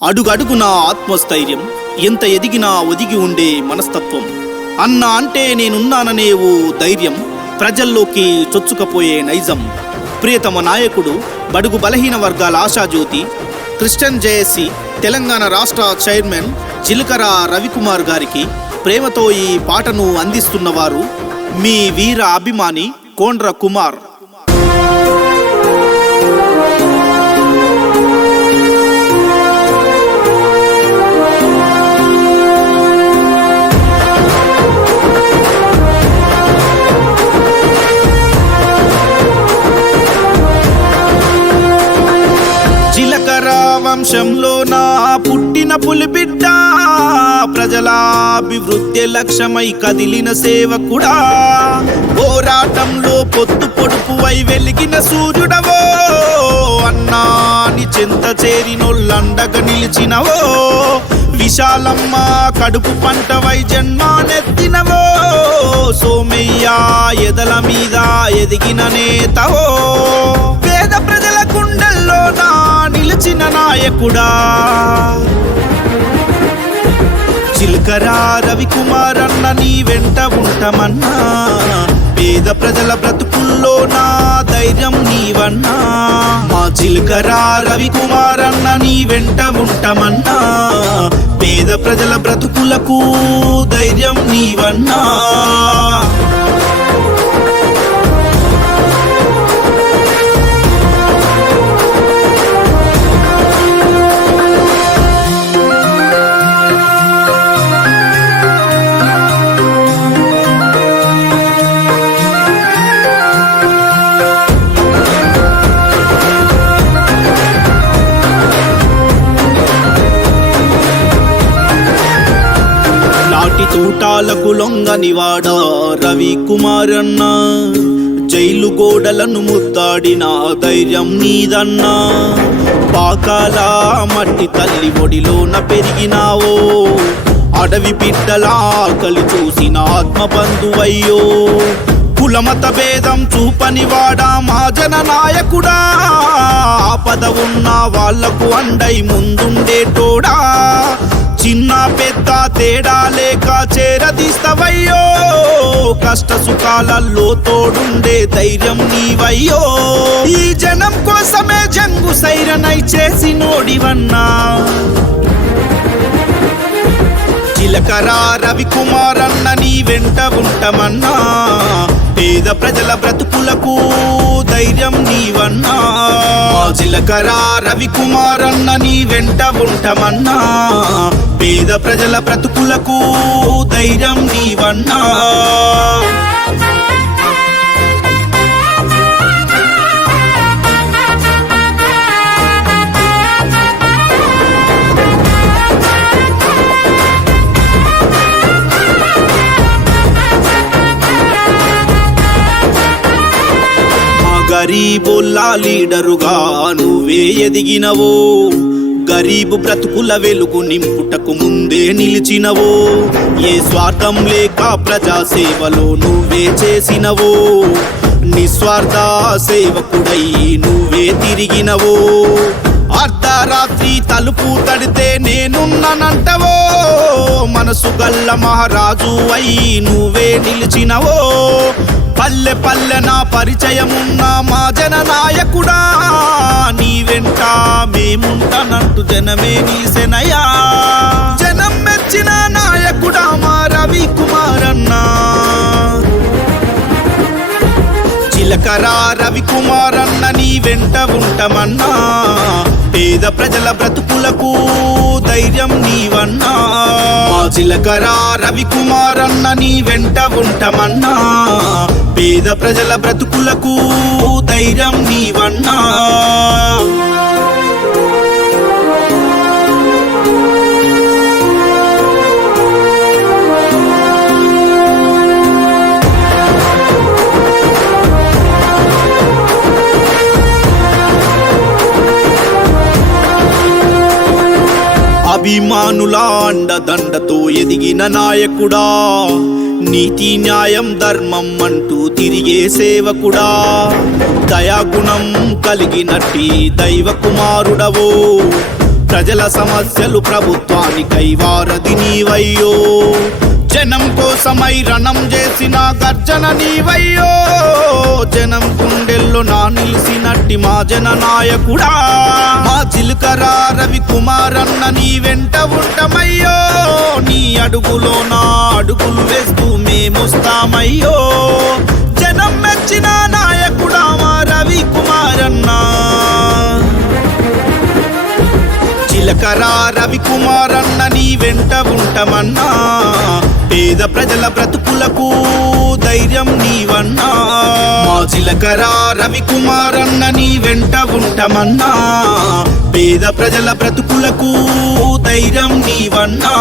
అడుగడుగున ఆత్మస్థైర్యం, ఎంత ఎదిగినా ఒదిగి ఉండే మనస్తత్వం, అన్న అంటే నేనున్నాననే ఓ ధైర్యం, ప్రజల్లోకి చొచ్చుకపోయే నైజం. ప్రియతమ నాయకుడు, బడుగు బలహీన వర్గాల ఆశాజ్యోతి, క్రిస్టియన్ జేఏసీ తెలంగాణ రాష్ట్ర చైర్మన్ జిలకర రవికుమార్ గారికి ప్రేమతో ఈ పాటను అందిస్తున్నవారు మీ వీర అభిమాని కోండ్ర కుమార్. జిలకర వంశంలో నా పుట్టిన పులిబిడ్డ, ప్రజలాభివృద్ధి లక్ష్యమై కదిలిన సేవకుడా, పోరాటంలో పొత్తు పొడుపువై వెలిగిన సూర్యుడవో, అన్నాని చెంత చేరినొల్లండగా నిలిచినవో, విశాలమ్మ కడుపు పంటవై జన్మానెత్తినవో, సోమయ్య ఎదల మీద ఎదిగిన నేతవో, పేద ప్రజల గుండెల్లో నా నిలిచిన నాయకుడా. జిలకర రవికుమార్ అన్న నీ వెంట ఉంటామన్నా, పేద ప్రజల బ్రతుకుల్లో నా ధైర్యం నీవన్నా. మా జిలకర రవికుమార్ అన్న నీ వెంట ఉంటామన్నా, పేద ప్రజల బ్రతుకులకు ధైర్యం నీవన్నా. తూటాలకు లొంగనివాడా రవికుమార్ అన్న, జైలు గోడలను ముత్తాడిన ధైర్యం నీదన్నా. పాకాల మట్టి తల్లి ఒడిలోన పెరిగినావో, అడవి బిడ్డల ఆకలి చూసిన ఆత్మబంధువయ్యో, కులమత భేదం చూపనివాడా మా జన నాయకుడా, ఆపద ఉన్న వాళ్లకు అండై ముందుండేటోడా, చిన్న పెద్ద తేడా లేక చేరదీస్తవయ్యో, కష్ట సుఖాలలో తోడుండే ధైర్యం నీవయ్యో, ఈ జనం కోసమే జంగు సైరనై చేసి నోడివన్నా. జిలకర రవికుమార్ అన్న నీ వెంట ఉంటామన్నా, పేద ప్రజల బ్రతుకులకు ధైర్యం నీవన్నా. జిలకర రవికుమార్ అన్న నీ వెంట ఉంటామన్నా, పేద ప్రజల బ్రతుకులకు ధైర్యం నీవన్నా. గరీబుల్లా లీడరుగా నువ్వే ఎదిగినవో, గరీబు బ్రతుకుల వెలుగు నింపుటకు ముందే నిలిచినవో, ఏ స్వార్థం లేక ప్రజా సేవలో నువ్వే చేసినవో, నిస్వార్థ సేవకుడై నువ్వే తిరిగినవో, అర్ధరాత్రి తలుపు తడితే నేనున్నానంటవో, మనసు గల్ల మహారాజు అయి నువ్వే నిలిచినవో, పల్లె పల్లె నా పరిచయమున్న మా జన నాయకుడా, నీ వెంట మేముంటానంటూ జనమే నిలిసెనయా. జనం మెచ్చిన నాయకుడా మా రవికుమార్ అన్నా. జిలకర రవికుమార్ అన్న నీ వెంట ఉంటామన్నా, పేద ప్రజల బ్రతుకులకు ధైర్యం నీవన్నా. జిలకర రవికుమార్ అన్న నీ వెంట ఉంటామన్నా, పేద ప్రజల బ్రతుకులకు ధైర్యం నీవన్నా. అభిమానుల అండదండతో ఎదిగిన నాయకుడా, నీతి న్యాయం ధర్మం అంటూ తిరిగే సేవకుడా, దయాగుణం కలిగినట్టి దైవ కుమారుడవో, ప్రజల సమస్యలు ప్రభుత్వానికై వారధి నీవయ్యో, జనం కోసమై రణం చేసిన గర్జన నీవయ్యో, జనం గుండెల్లో నా నిలిసినట్టి మా జన నాయకుడా, మా చిలుకరా రవికుమారన్న నీ వెంట ఉంటామయ్యో, నీ అడుగులో నా అడుగులు వేస్తూ మేమొస్తామయ్యో, జనం మెచ్చిన నాయకుడా మా రవికుమారన్న. చిలకరా రవికుమారన్న నీ వెంట ఉంటామన్నా, పేద ప్రజల బ్రతుకులకు ధైర్యం నీవన్నా, మా చిలకరా రవికుమారన్న నీ వెంట ఉంటామన్నా, పేద ప్రజల బ్రతుకులకు ధైర్యం నీవన్నా.